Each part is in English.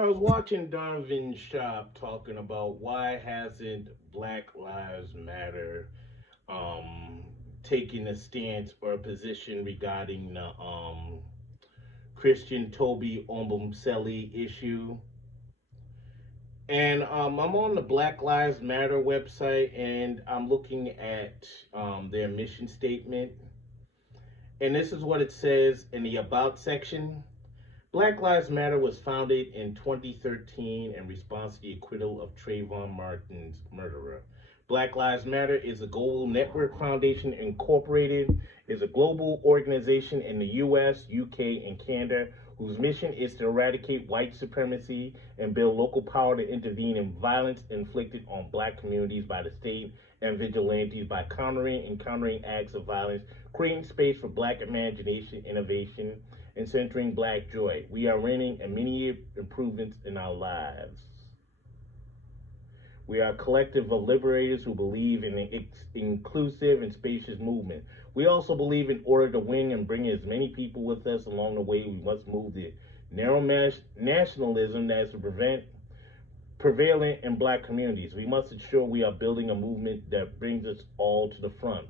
I was watching Donovan Shop talking about why hasn't Black Lives Matter um, taken a stance or a position regarding the Christian Toby Obumseli issue. And I'm on the Black Lives Matter website and I'm looking at their mission statement. And this is what it says in the About section. Black Lives Matter was founded in 2013 in response to the acquittal of Trayvon Martin's murderer. Black Lives Matter is a global network foundation incorporated, is a global organization in the US, UK, and Canada whose mission is to eradicate white supremacy and build local power to intervene in violence inflicted on black communities by the state and vigilantes by countering and countering acts of violence, creating space for black imagination, innovation, and centering black joy. We are running immediate improvements in our lives. We are a collective of liberators who believe in an inclusive and spacious movement. We also believe in order to win and bring as many people with us along the way, we must move the narrow nationalism that is prevalent in black communities. We must ensure we are building a movement that brings us all to the front.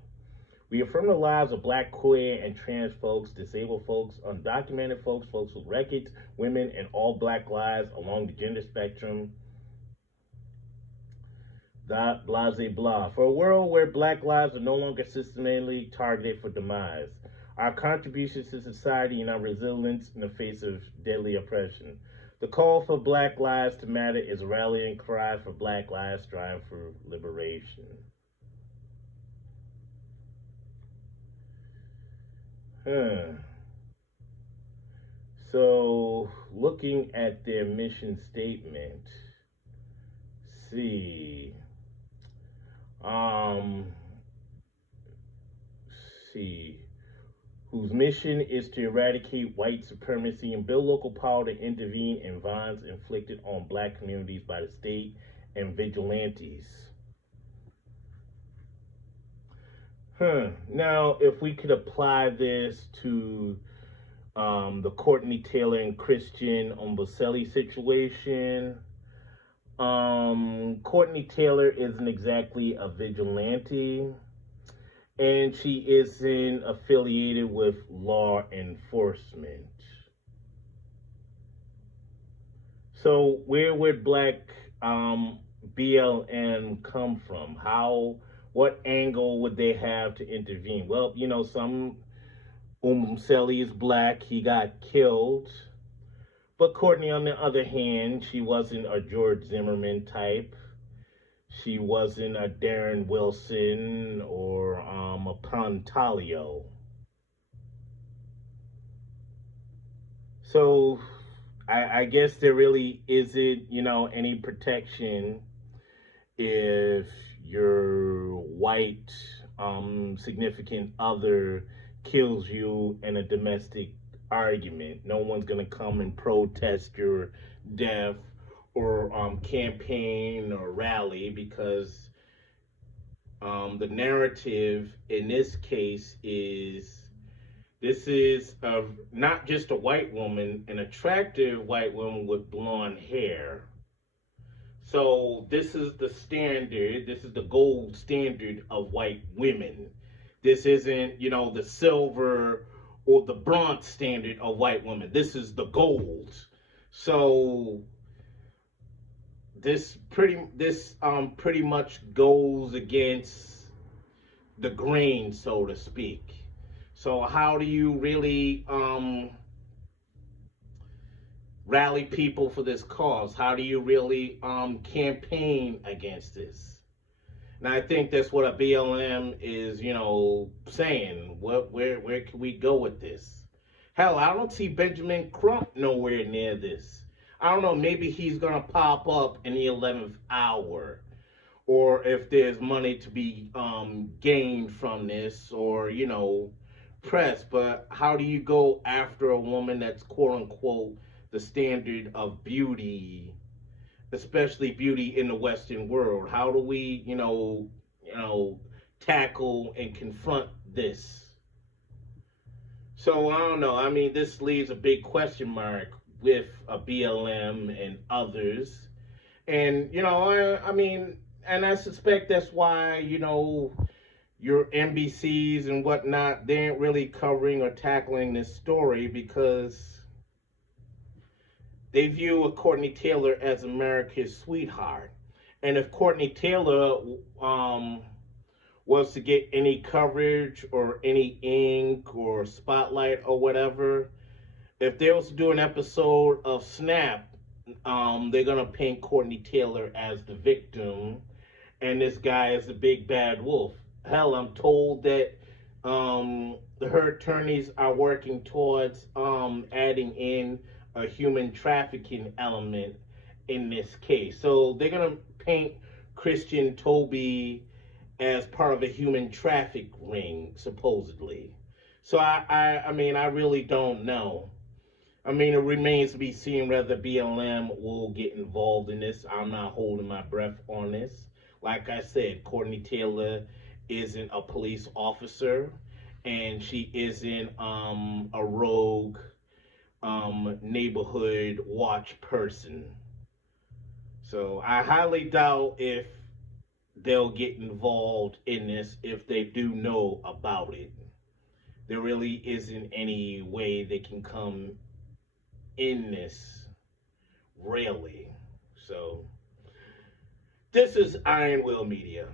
We affirm the lives of black, queer, and trans folks, disabled folks, undocumented folks, folks with records, women, and all black lives along the gender spectrum. Blah, blah. For a world where black lives are no longer systematically targeted for demise. Our contributions to society and our resilience in the face of deadly oppression. The call for Black Lives to Matter is a rallying cry for Black lives striving for liberation. So, looking at their mission statement, see, see, whose mission is to eradicate white supremacy and build local power to intervene in violence inflicted on black communities by the state and vigilantes. Now, if we could apply this to the Courtney Taylor and Christian Obumseli situation, Courtney Taylor isn't exactly a vigilante, and she isn't affiliated with law enforcement. So where would black BLM come from? What angle would they have to intervene? Well, some Obumseli is black, he got killed. But Courtney, on the other hand, she wasn't a George Zimmerman type. She wasn't a Darren Wilson or a Pantaleo. So I guess there really isn't, any protection if your white significant other kills you in a domestic argument. No one's going to come and protest your death or campaign or rally because the narrative in this case is this is not just a white woman, an attractive white woman with blonde hair. So this is the standard, this is the gold standard of white women. This isn't, the silver or the bronze standard of white women. This is the gold. So this pretty much goes against the grain, so to speak. So how do you really rally people for this cause? How do you really campaign against this? And I think that's what a BLM is, saying. Where can we go with this? Hell, I don't see Benjamin Crump nowhere near this. I don't know, maybe he's going to pop up in the 11th hour. Or if there's money to be gained from this, or, press. But how do you go after a woman that's quote-unquote the standard of beauty, especially beauty in the Western world? How do we, tackle and confront this? So I don't know. I mean, this leaves a big question mark. with a BLM and others. And, I mean, and I suspect that's why, your NBCs and whatnot, they ain't really covering or tackling this story because they view a Courtney Taylor as America's sweetheart. And if Courtney Taylor was to get any coverage or any ink or spotlight or whatever, if they was to do an episode of Snap, they're gonna paint Courtney Taylor as the victim and this guy is the big bad wolf. Hell, I'm told that her attorneys are working towards adding in a human trafficking element in this case. So they're gonna paint Christian Toby as part of a human traffic ring, supposedly. So I mean, I really don't know. I mean, it remains to be seen whether BLM will get involved in this. I'm not holding my breath on this. Like I said, Courtney Taylor isn't a police officer, and she isn't a rogue neighborhood watch person. So I highly doubt if they'll get involved in this if they do know about it. There really isn't any way they can come in this, really. So this is Iron Will Media.